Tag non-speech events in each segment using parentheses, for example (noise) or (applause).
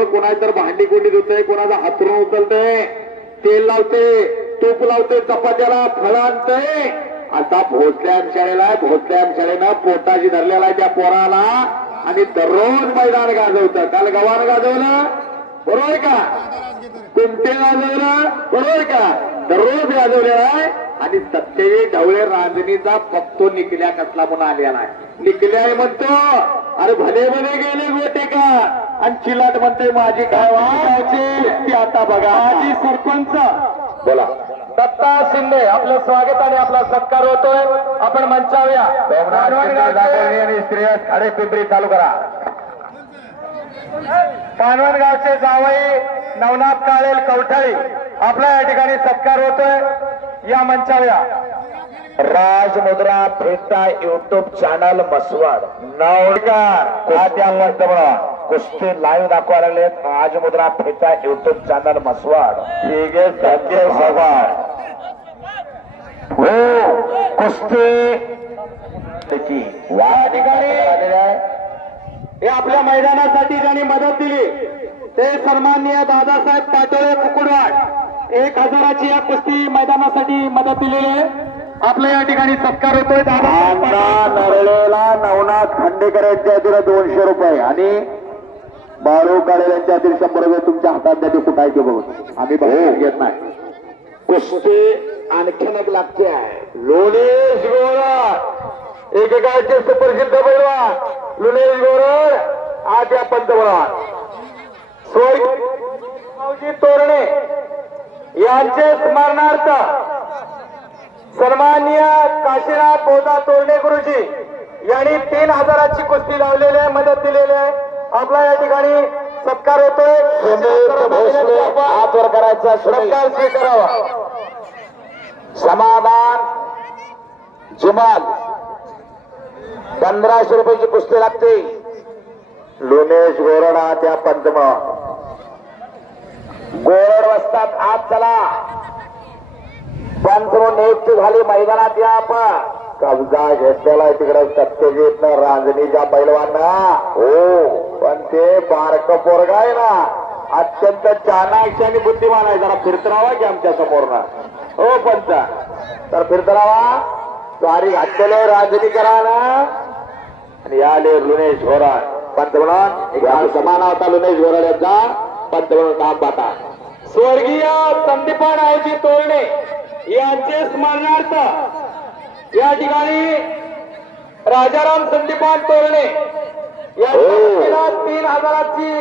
दोघं कोणाची तर भांडी कोंडी धुतय कोणाचा हातरून उचलतय. तेल लावते तूप लावते चपात्याला फळ आणतंय. आता भोसल्याम शाळेला भोसल्याम शाळेनं पोटाशी धरलेला त्या पोराला. आणि दररोज मैदान गाजवतं. काल गव्हाण गाजवलं? बरोबर का? कुमटे गाजवलं? बरोबर का? दररोज गाजवलेला आहे. आणि सत्तेवी ढवळे रांजणीचा फक्त निकल्या कसला म्हणून आलेला आहे. निकल्या आहे म्हणतो अरे भले भले गेले गोटे का? आणि चिलाट म्हणते माझी काय गावचे आता बघा. माझी सरपंच. बोला. दत्ता शिंदे आपलं स्वागत आणि आपला सत्कार होतोय. आपण मंचावया. श्रेयस खाडे पिंपरी चालू करा पानवणगावचे जावई नवनाथ काळेल कवठाळी. आपला या ठिकाणी सत्कार होतोय. या मंचावया राजमुद्रा फेटा युट्यूब चॅनल मसवाड. म्हणा कुस्ती लाईव्ह दाखवायला लागलेत. राजमुद्रा फेटा युट्यूब चॅनल मसवाड. ठीक आहे संजय सवाड हो कुस्ती. त्याची वा ठिकाणी हे आपल्या मैदानासाठी ज्यांनी मदत दिली ते सन्माननीय दादासाहेब पाटोळे कुकुडवाड. एक हजाराची या कुस्ती मैदानासाठी मदत दिलेली आहे आपल्या या ठिकाणी सत्कार होतोय पाटोळे. नरळेला नवनाथ खांडेकर यांच्या हातीला दोनशे रुपये आणि बाळू काळे यांच्या हाती शंभर रुपये तुमच्या हातात द्या ते कुठं आहे ते बघून आम्ही बघून घेत नाही कुस्ती आणखीन एक लागते आहे लोणेश गोरड एकेकाळचे सुप्रसिद्ध पैलवान लोणेश गोरड आज या पंतप्रधान स्वर्गीय तोरणे यांचे स्मरणार्थ सन्माननीय काशीनाथ बोधा तोरणे गुरुजी यांनी तीन हजाराची कुस्ती लावलेली आहे मदत दिलेली आहे. आपला या ठिकाणी सत्कार होतोय. हात वर करायचा सत्कार स्वीकारावा. समाधान जुमाल. पंधराशे रुपयाची कुस्ती लागते. लोणेश गोरडा त्या पंतमा गोरड वस्तात आत चला. पंच नियुक्ती झाली मैदानात या आपण. कब्जा घेतलेला आहे तिकडे सत्यजित रांजणीच्या पैलवांना हो पण ते बारक पोरगा आहे ना अत्यंत चाणाक्ष आणि बुद्धिमान आहे. जरा फिरतरावा की आमच्यासमोर ना हो पंच तर फिरतरावा सारी घातलेले रांजणी करा ना. आणि आले लुनेश घोराड. पंतप्रधान समान होता लुनेश घोराड यांचा. पंतप्रधान काम पाहता स्वर्गीय संदीपारावजी तोरणे यांचे स्मरणार्थ या ठिकाणी राजाराम संदीपान तोरणे यांच्या हो. तीन हजाराची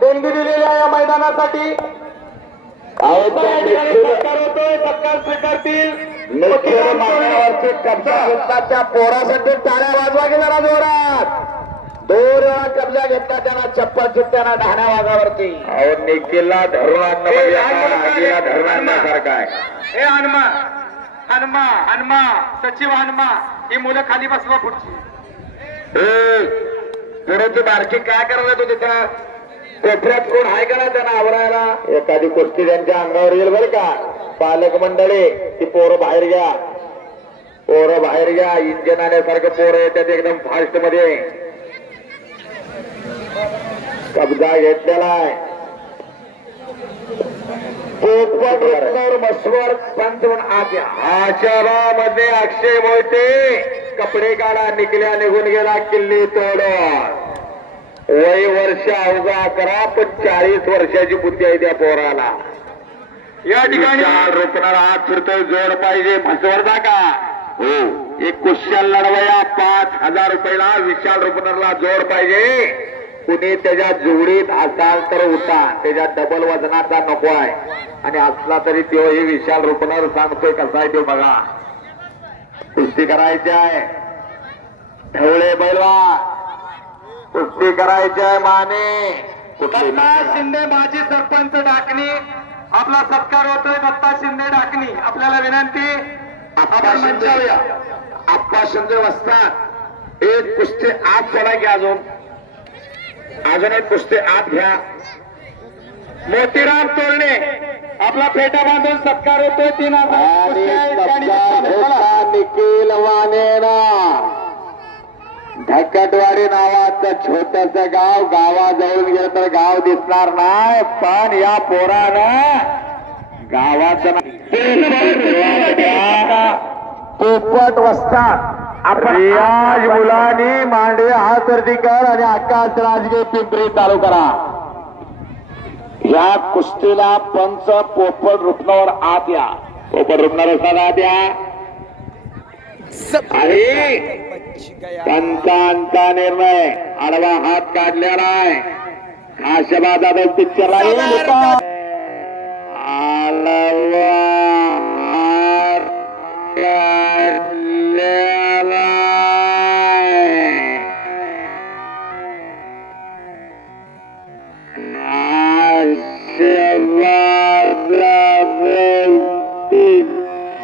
देणगी दिलेली आहे या मैदानासाठी. या सत्कार स्वीकारतील. पोरासाठी टाळ्या वाजवा की जरा जोरात दोन वेळा कब्जा घेतला त्यांना चप्पल चित्त्यांना ढाण्या वाजावरती अहो निखिलला धरून आणणं म्हणजे आता आगीला धरून आणण्यासारखं आहे. हे हनुमा. हनुमा हनुमा. सचिव हनुमा ही मुलं खाली बसवा पुढची. पुढे बारकी काय करत होतो तिथं? कोपऱ्यात कोण आहे का ना त्यांना आवरायला? एखादी कुस्ती त्यांच्या अंगावर येईल बरं का? पालक मंडळी ती पोरं बाहेर घ्या. पोरं बाहेर घ्या. इंजन आल्यासारखं पोरं येतात एकदम फास्टमध्ये कब्जा घेतलेला आहे. पोपट रत्नावर मस्वर आचारामध्ये अक्षय मोहिते कपडे काढा निकल्या निघून गेला किल्ली तोडून. वय वर्ष अवघा करा पण चाळीस वर्षाची बुद्धी आहे त्या पोराला. या ठिकाणी रोखणार हात फिरतोय जोड पाहिजे म्हसवरचा का हो. एक कुशल लढवया पाच हजार रुपयाला विशाल रुपनरला जोड पाहिजे. कुणी त्याच्या जोडीत असाल तर उठा त्याच्या डबल वजनाचा नको आहे. आणि असला तरी तो हे विशाल रुपनर सांगतोय कसा आहे तो बघा. कुस्ती करायची आहे. ढवळे बैलवा. कुस्ती करायची आहे माने. दत्ता शिंदे माजी सरपंच डाकणी. आपला सत्कार होतोय दत्ता शिंदे डाकणी. आपल्याला विनंती आपण मंचावया आप्पा शिंदे वसतात. एक कुस्ती आत चला की अजून? अजून एक कुस्ती आत घ्या. मोतीराम तोरणे आपला फेटा बांधून सत्कार होतोय तीन. निखिल वानेना ढक्कटवाडी नावाचं छोटस गाव गावाजवळ गेलं तर गाव दिसणार नाही पण या पोरानं गावाचं (laughs) पोपट वसतात रियाज मुलांनी मांडवे हात वरती कर आणि आकाश राजगे पिंपरी चालू करा. या कुस्तीला पंच पोपट रुपणावर आत या. पोपट रुपणार असताना आत या. आणि पंचांचा निर्णय. आडवा हात काढलेला आहे. आशबा जाधव पिक्चरला आडवा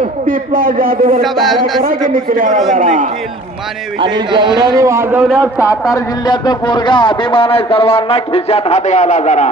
कुस्तीतला जादूगर निकल्या आणि जेवढ्याने वाजवल्या सातारा जिल्ह्याचं पोरगा अभिमान आहे सर्वांना खिशात हात घाला जरा.